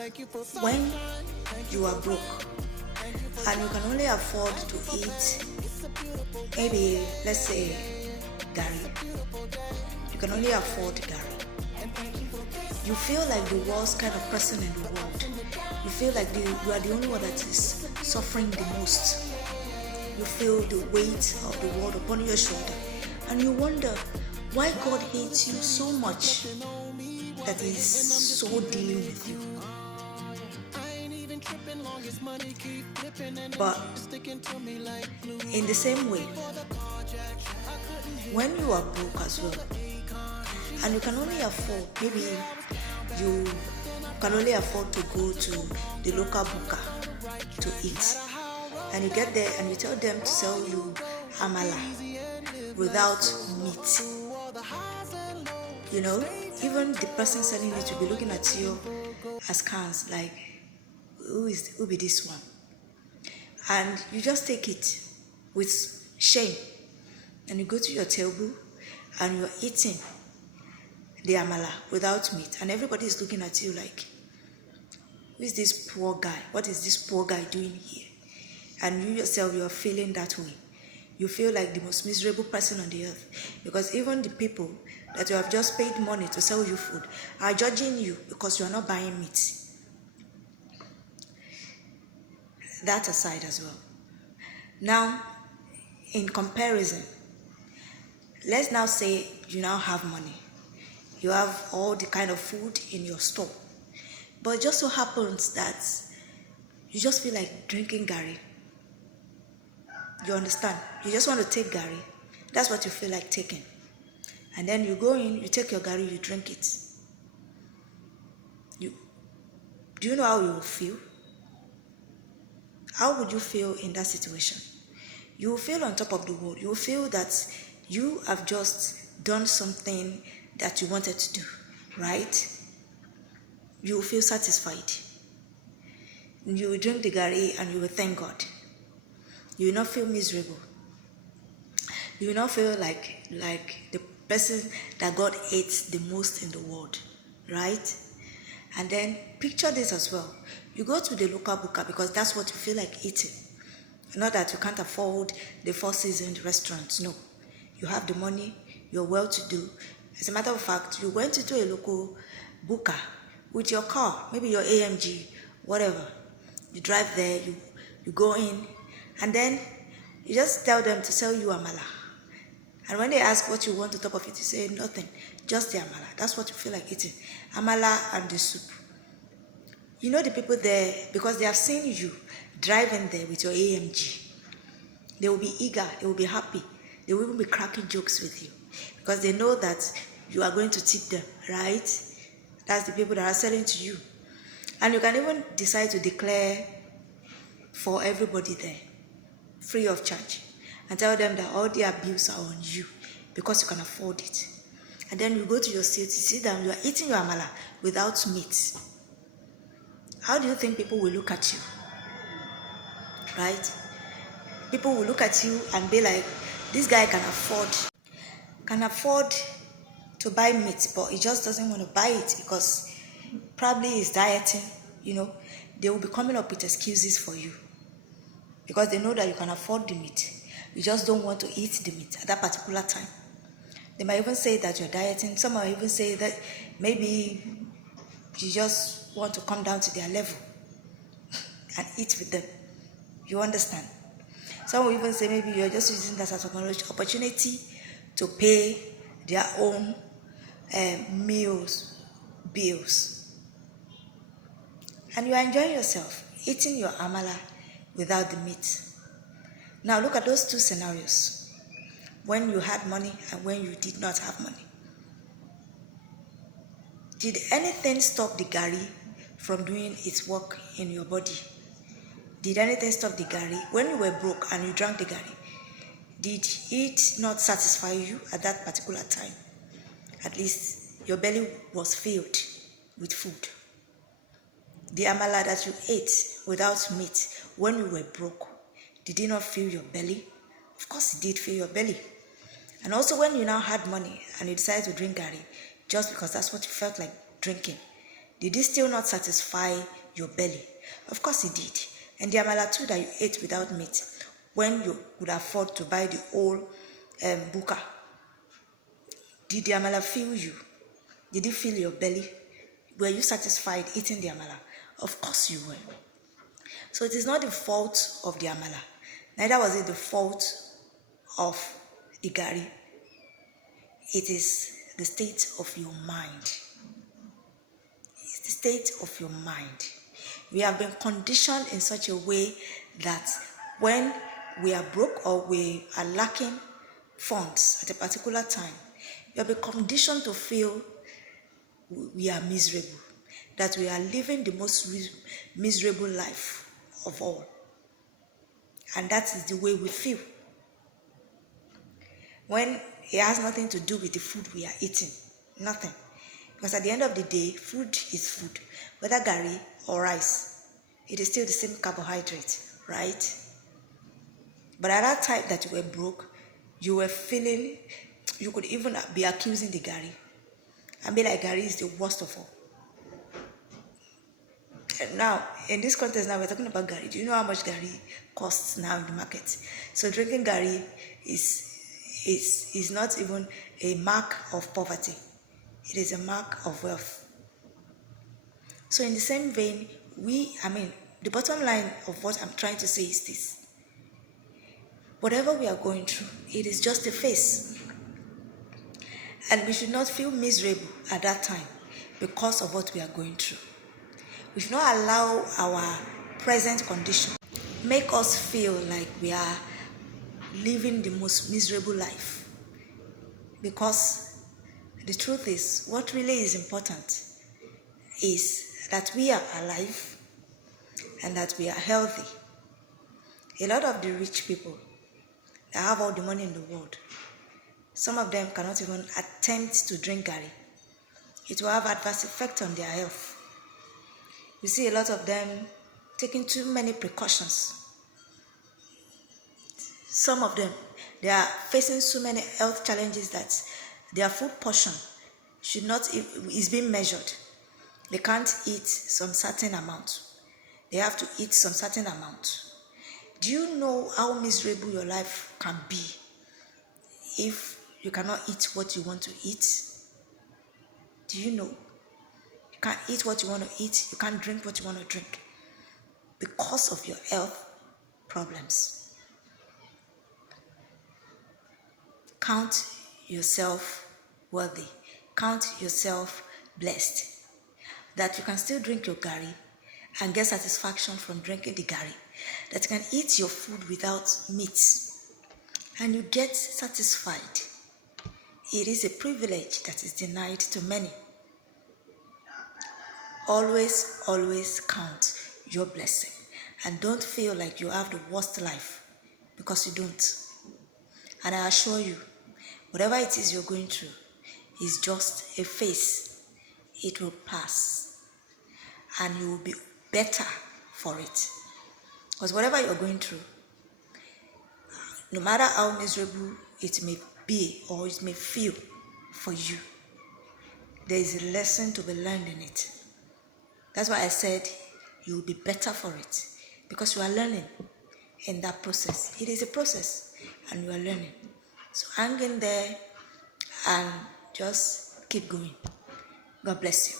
When you are broke and you can only afford to eat, maybe let's say Gary, you can only afford Gary. You feel like the worst kind of person in the world. You feel like you are the only one that is suffering the most. You feel the weight of the world upon your shoulder, and you wonder why God hates you so much that He's so dealing with you. But in the same way, when you are broke as well, and you can only afford, maybe you can only afford to go to the local buka to eat, and you get there and you tell them to sell you amala without meat. Even the person selling it will be looking at you askance like, who be this one? And you just take it with shame, and you go to your table and you're eating the amala without meat, and everybody is looking at you like, who is this poor guy? What is this poor guy doing here? And you yourself, you are feeling that way. You feel like the most miserable person on the earth, because even the people that you have just paid money to sell you food are judging you because you are not buying meat. That aside as well. Now, in comparison, let's now say you now have money. You have all the kind of food in your store. But it just so happens that you just feel like drinking Gary. You understand? You just want to take Gary. That's what you feel like taking. And then you go in, you take your Gary, you drink it. Do you know how you will feel? How would you feel in that situation? You will feel on top of the world. You will feel that you have just done something that you wanted to do, right? You will feel satisfied. You will drink the Gary and you will thank God. You will not feel miserable. You will not feel like the person that God hates the most in the world, right? And then picture this as well. You go to the local buka because that's what you feel like eating. Not that you can't afford the four-seasoned restaurants, no. You have the money, you're well-to-do. As a matter of fact, you went into a local buka with your car, maybe your AMG, whatever. You drive there, you go in, and then you just tell them to sell you amala. And when they ask what you want on top of it, you say nothing, just the amala. That's what you feel like eating, amala and the soup. You know the people there, because they have seen you driving there with your AMG. They will be eager, they will be happy. They will even be cracking jokes with you because they know that you are going to tip them, right? That's the people that are selling to you. And you can even decide to declare for everybody there, free of charge, and tell them that all the abuse are on you because you can afford it. And then you go to your seat, you sit down, you are eating your amala without meat. How do you think people will look at you? Right? People will look at you and be like, this guy can afford to buy meat, but he just doesn't want to buy it because probably he's dieting. They will be coming up with excuses for you because they know that you can afford the meat. You just don't want to eat the meat at that particular time. They might even say that you're dieting. Some might even say that maybe you just want to come down to their level and eat with them. You understand? Some will even say maybe you're just using that as an opportunity to pay their own bills. And you are enjoying yourself, eating your amala without the meat. Now look at those two scenarios. When you had money and when you did not have money. Did anything stop the Gary from doing its work in your body? Did anything stop the Gary? When you were broke and you drank the Gary, did it not satisfy you at that particular time? At least your belly was filled with food. The amala that you ate without meat when you were broke, did it not fill your belly? Of course it did fill your belly. And also when you now had money and you decided to drink Gary, just because that's what you felt like drinking, Did it still not satisfy your belly? Of course it did. And the amala too that you ate without meat, when you could afford to buy the whole buka, did the amala fill you? Did it fill your belly? Were you satisfied eating the amala? Of course you were. So it is not the fault of the amala. Neither was it the fault of the gari. It is the state of your mind. It's the state of your mind. We have been conditioned in such a way that when we are broke or we are lacking funds at a particular time, we have been conditioned to feel we are miserable, that we are living the most miserable life of all. And that is the way we feel. When it has nothing to do with the food we are eating. Nothing. Because at the end of the day, food is food. Whether gari or rice, it is still the same carbohydrate, right? But at that time that you were broke, you were feeling, you could even be accusing the gari. And be like, gari is the worst of all. And now, in this context now, we're talking about gari. Do you know how much gari costs now in the market? So drinking gari is not even a mark of poverty. It is a mark of wealth. So in the same vein, the bottom line of what I'm trying to say is this. Whatever we are going through, it is just a phase. And we should not feel miserable at that time because of what we are going through. We should not allow our present condition make us feel like we are living the most miserable life. Because the truth is, what really is important is that we are alive and that we are healthy. A lot of the rich people that have all the money in the world, some of them cannot even attempt to drink gari. It will have adverse effect on their health. You see a lot of them taking too many precautions. Some of them, they are facing so many health challenges that their food portion is being measured. They can't eat some certain amount. They have to eat some certain amount. Do you know how miserable your life can be if you cannot eat what you want to eat? Do you know? You can't eat what you want to eat. You can't drink what you want to drink because of your health problems. Count yourself worthy. Count yourself blessed that you can still drink your gari and get satisfaction from drinking the gari. That you can eat your food without meat and you get satisfied. It is a privilege that is denied to many. Always, always count your blessing and don't feel like you have the worst life, because you don't. And I assure you, whatever it is you're going through is just a phase. It will pass and you will be better for it. Because whatever you're going through, no matter how miserable it may be or it may feel for you, there is a lesson to be learned in it. That's why I said you will be better for it, because you are learning in that process. It is a process and you are learning. So hang in there and just keep going. God bless you.